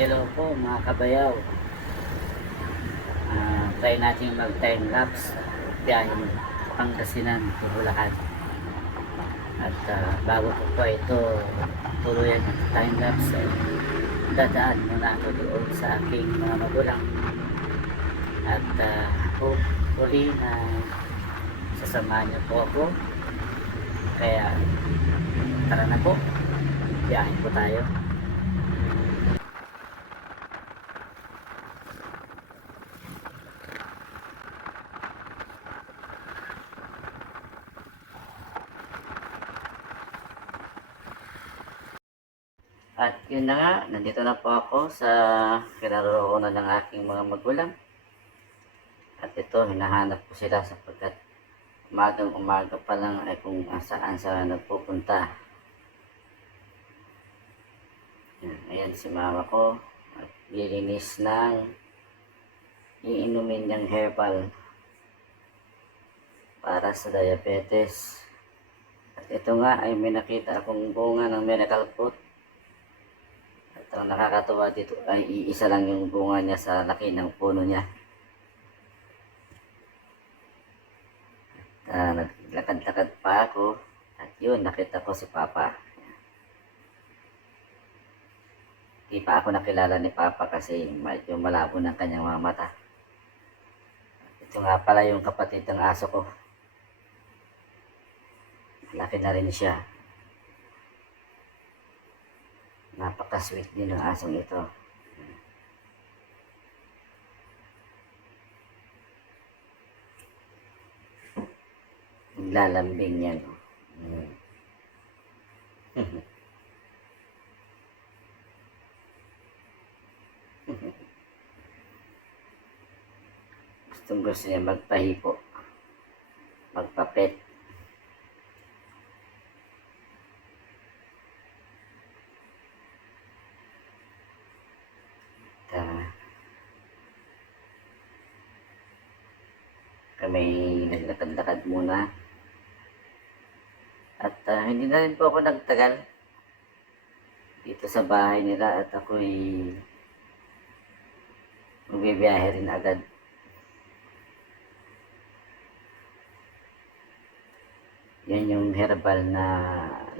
Hello po mga kabayaw. Try natin mag time lapse biyahe Pangasinan to Bulacan. At bago po po ito tuluyan ng time lapse ay dadaan muna ako doon sa aking mga magulang. At hopefully na sasamahan niyo po ako. Kaya tara na po, biyahe po tayo. At yun na nga, nandito na po ako sa kinaroroonan ng aking mga magulang. At ito, hinahanap ko sila sapagkat umagang umaga pa lang ay kung saan saan nagpupunta. Ayan si mama ko. At lilinis ng iinumin niyang herbal para sa diabetes. At ito nga ay may nakita akong bunga ng miracle fruit. At ang nakakatuwa dito ay iisa lang yung bunga niya sa laki ng puno niya. Naglakad-lakad pa ako at yun, nakita ko si Papa. Di pa ako nakilala ni Papa kasi medyo malabo ng kanyang mga mata. Ito nga pala yung kapatid ng aso ko. Laki na rin siya. Napaka-sweet din ng asong ito. Naglalambing yan. Gustong gusto niya magpahipo. Magpapet. Kami naglakad-lakad muna. At hindi na rin po ako nagtagal dito sa bahay nila at ako'y magbibiyahe rin agad. Yan yung herbal na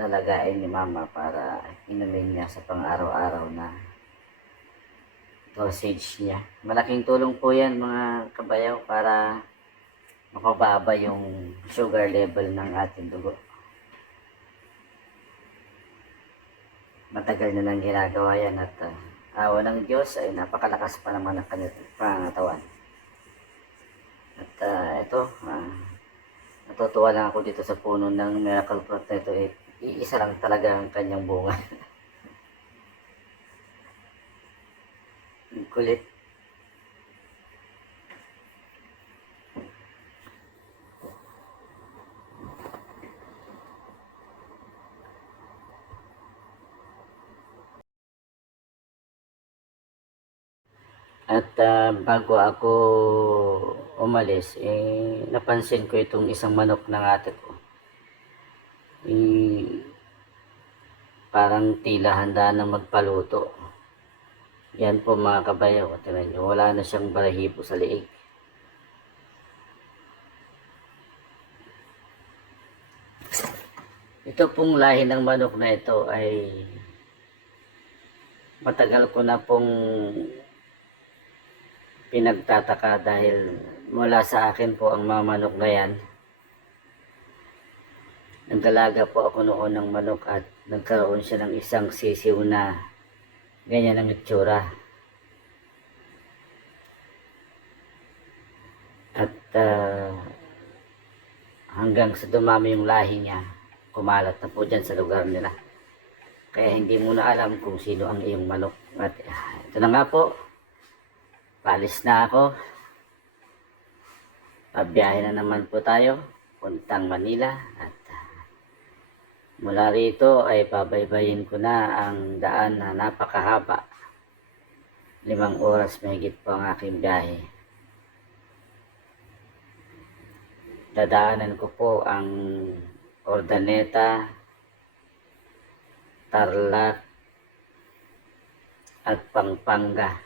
lalagain ni mama para inumin niya sa pang-araw-araw na dosage niya. Malaking tulong po yan mga kabayaw para makababa yung sugar level ng ating dugo. Matagal na nang ginagawa yan at awa ng Diyos ay napakalakas pa naman ng kanyang pangatawan. At ito, natutuwa lang ako dito sa puno ng miracle fruit na ito. Iisa lang talaga ang kanyang bunga. Kulit. At bago ako umalis, napansin ko itong isang manok ng ate ko. Parang tila handa na magpaluto. Yan po mga kabayaw, tingnan nyo, wala na siyang balahibo sa liig. Ito pong lahi ng manok na ito ay matagal ko na pong pinagtataka dahil mula sa akin po ang mga manok na yan. Nagdalaga po ako noon ng manok at nagkaroon siya ng isang sisiw na ganyan ang itsura. At hanggang sa dumami yung lahi niya, kumalat na po dyan sa lugar nila. Kaya hindi mo na alam kung sino ang iyong manok. At ito na nga po, paalis na ako. Pabiyahe na naman po tayo, puntang Manila. At mula rito ay pabaybayin ko na ang daan na napakahaba. 5 oras mahigit po ang aking biyahe. Dadaanan ko po ang Ordaneta, Tarlac, at Pampanga.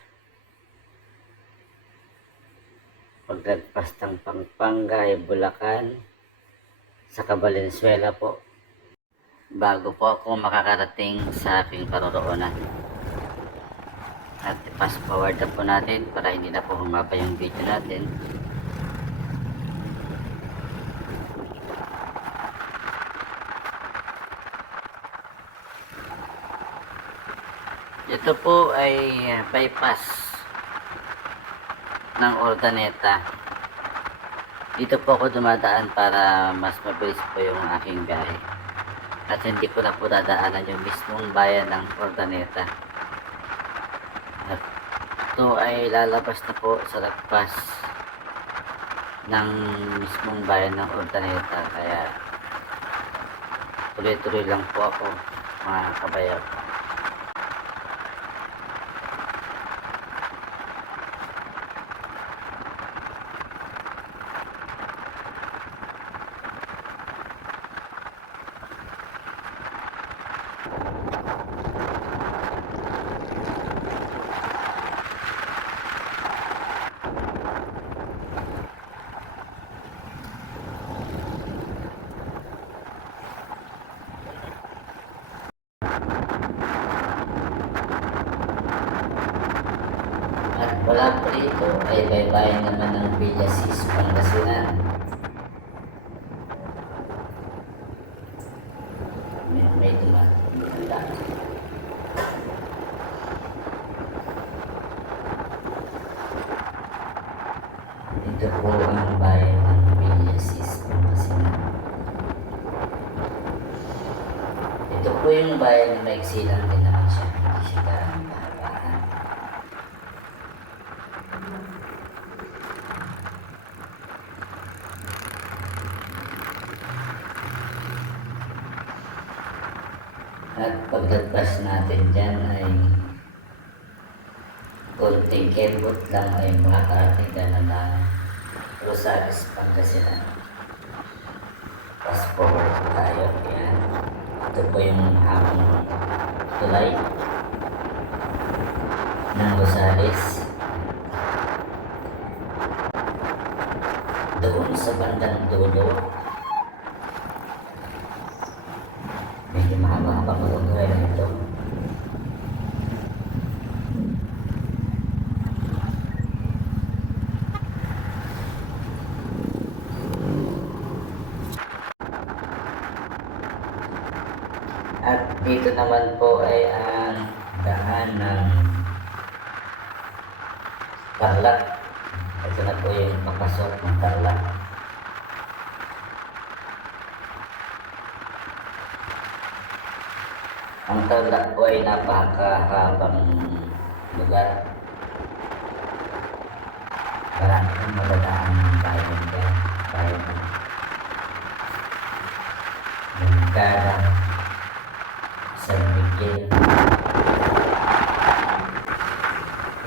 Paglagpas ng Pampanga ay Bulacan, sa Valenzuela po, bago po ako makakarating sa aking paroroonan. At fast forward na po natin para hindi na po humaba yung video natin. Ito po ay bypass ng Urdaneta. Dito po ako dumadaan para mas mabilis po yung aking biyahe. At hindi ko na po dadaanan yung mismong bayan ng Urdaneta. At ito ay lalabas na po sa lagpas ng mismong bayan ng Urdaneta. Kaya tuloy-tuloy lang po ako, mga kabayan. Wala po rito ay baybayin naman ng Villasis, Pangasinan. May dumanda. Ito po ang bayan ng Villasis, Pangasinan. Ito po yung bayan na maiksi lang din naman siya, hindi siya karang kahabaan. At paglagpas natin dyan ay konting kembot lang ay makakarating ka na ng Rosales, Pangasinan. Fast forward tayo. Yan. Ito po yung hamong tulay ng Rosales. Doon sa bandang dulo, medyo mahaba-haba magagawa na ito. At dito naman po ay ang daan ng Tarlac. Ito na po yung papasok ng Tarlac. Ang Tarlac po ay napakahabang lugar. Marami kong madadaan ng bayan dyan. Bayan ng Lungkada, San Miguel,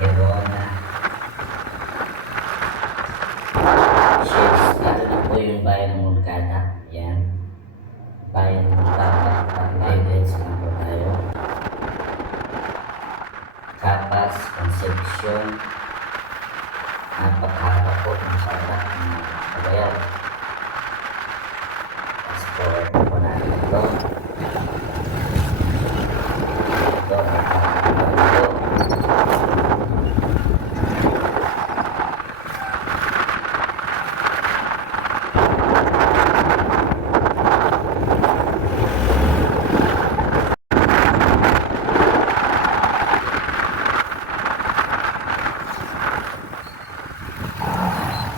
Erona, Shades. Ito na po yung bayan ng Lungkada. Yan. Bayan ng Tarlac. Guidance na po tayo. Capas, Concepcion. Napakahaba po ng Tarlac ng kabayan. Fast forward po natin ito. Ito, napakahaba ito.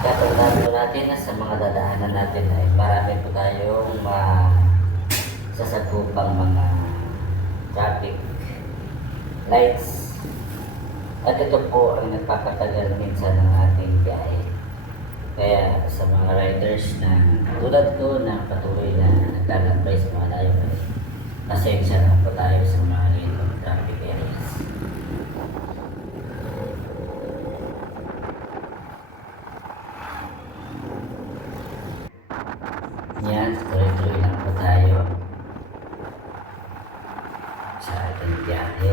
Katandaan natin na sa mga dadaanan natin ay marami po tayong sasagupang mga traffic lights. At ito po ang nagpapatagal minsan ng ating biyahe. Kaya sa mga riders na tulad ko na patuloy na naglalakbay sa malayo, pasensya na po tayo sa mga ganitong traffic areas. Yan, tuloy-tuloy lang po tayo sa ating biyahe.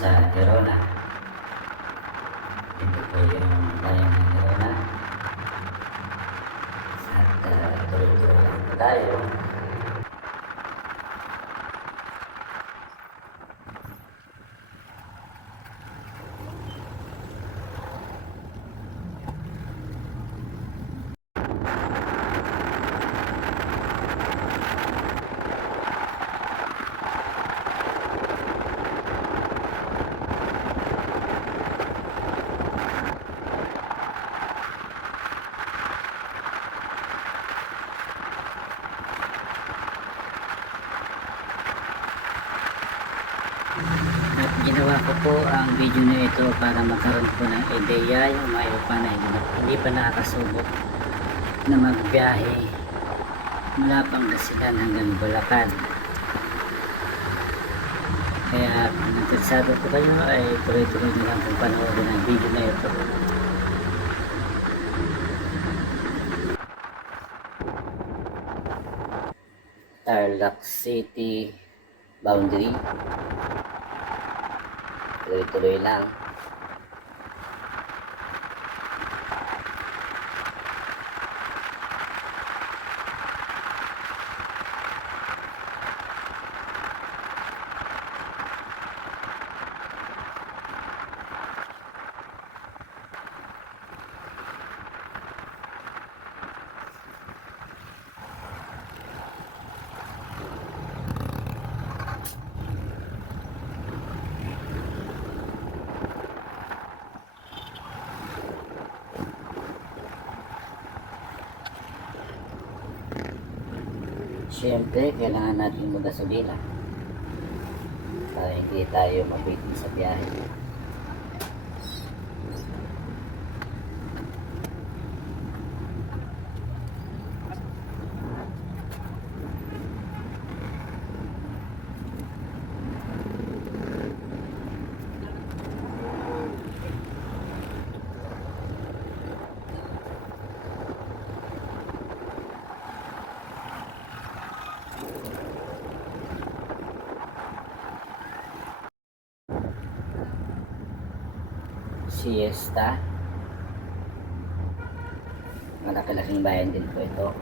sa Gerona. Ito po yung bayan ng Gerona. At tuloy-tuloy lang po tayo. At ginawa ko po ang video na ito para magkaroon po ng ideya yung mga iba na hindi pa nakakasubok na magbiyahe mula Pangasinan hanggang Bulacan. Kaya kung interesado po kayo ay tuloy-tuloy nyo lang kung panoorin ang video na ito. Tarlac City boundary. Tuloy-tuloy lang. Siyempre, kailangan natin magasolina para hindi tayo mabitin sa biyahe. Siesta. Malaki-laking bayan din po ito.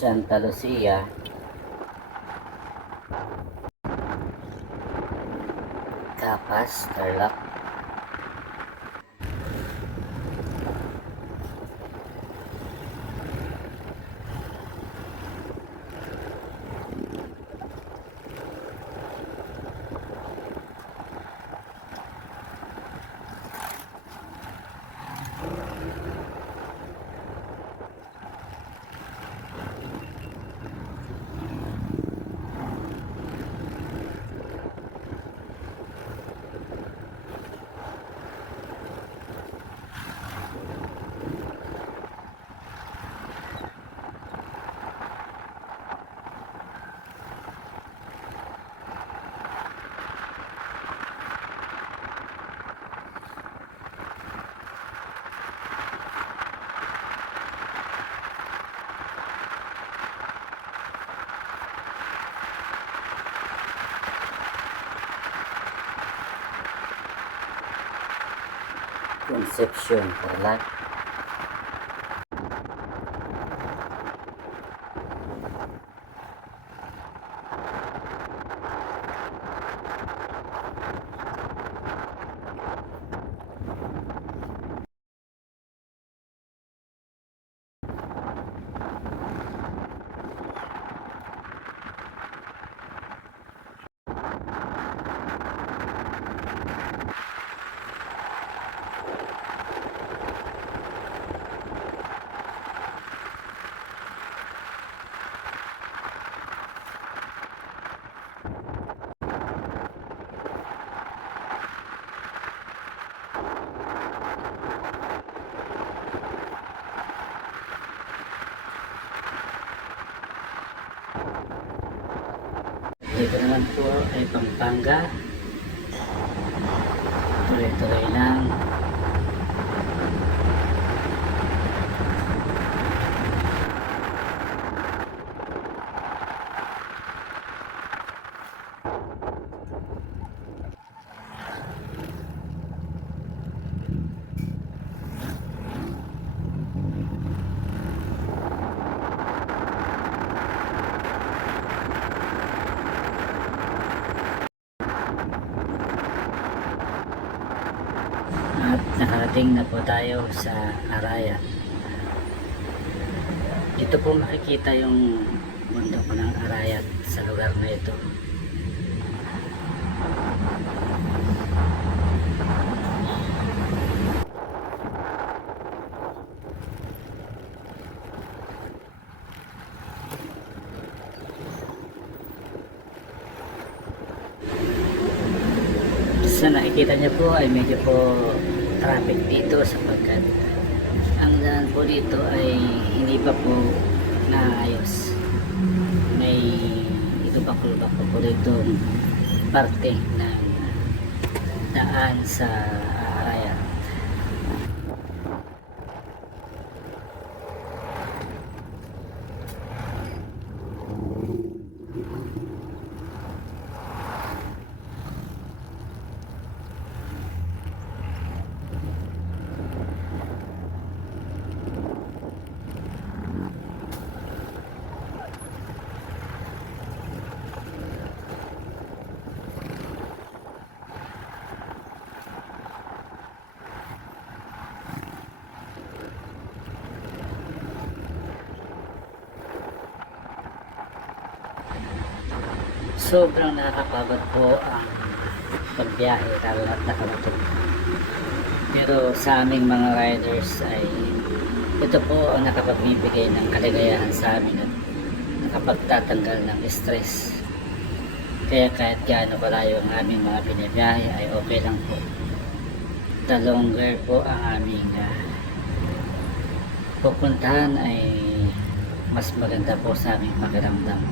Santa Lucia, Capas, Tarlac. Concepcion, Tarlac. Dito naman po ay Pampanga. Tuloy-tuloy lang. At nakarating na po tayo sa Arayat. Dito po makikita yung bundok ng Arayat sa lugar na ito. Sa nakikita niyo po ay medyo po traffic dito sapagkat ang daan po dito ay hindi pa po naayos. May ilubak-lubak po dito parte ng daan sa Arayat. Sobrang nakakapagod po ang pagbiyahe lalo at nakamotor. Pero sa aming mga riders ay ito po ang nakapagbibigay ng kaligayahan sa amin at nakapagtatanggal ng stress. Kaya kahit gaano kalayo ang aming mga binibiyahe ay okay lang po. The longer po ang aming pupuntahan ay mas maganda po sa aming pakiramdam.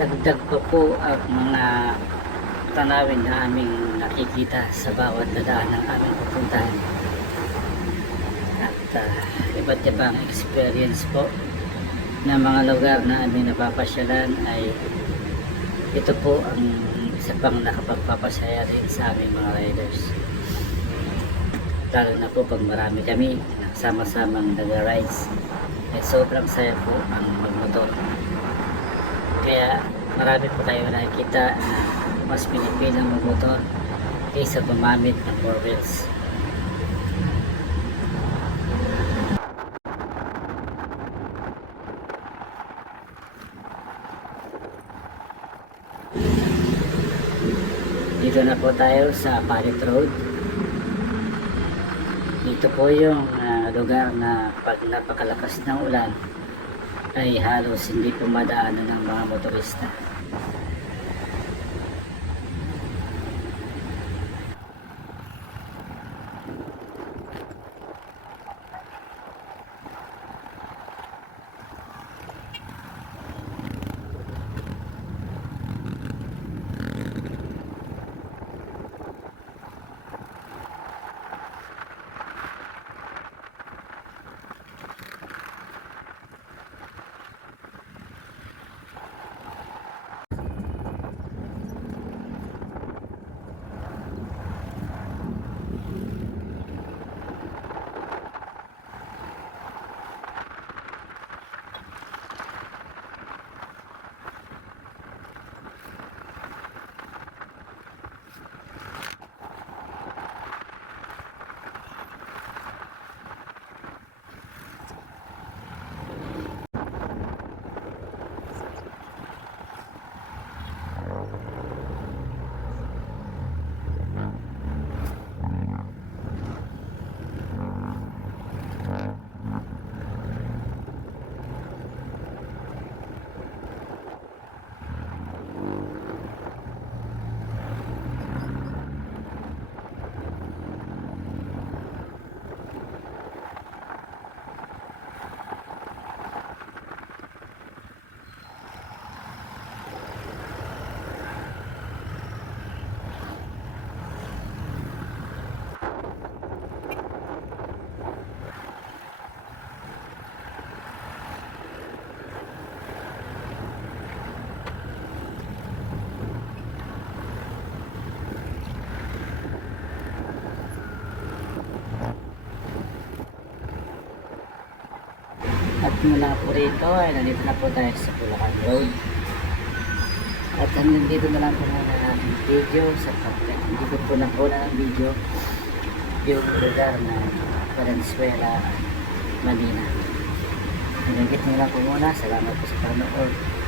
Dagdag pa po ang mga tanawin na aming nakikita sa bawat dadaan ng aming pupuntahan. At iba't ibang experience po na mga lugar na aming napapasyalan ay ito po ang isa pang nakapagpapasaya rin sa aming mga riders. Lalo na po pag marami kami sama-samang nag-rides ay sobrang saya po ang magmotor. Kaya marami po tayo nakikita na mas pinipilang magmotor kaysa gumamit ng 4 wheels. Dito na po tayo sa Palit Road. Dito po yung lugar na pag napakalakas ng ulan ay halos hindi po madaanan ng mga motorista. mula po rito ay nandito na po tayo sa Bulacan Road. At hanggang dito na lang po muna ang ating video sa hindi ko po na ng video yung lugar na Valenzuela, Manila. Hanggang dito na lang po muna. Salamat po sa panonood.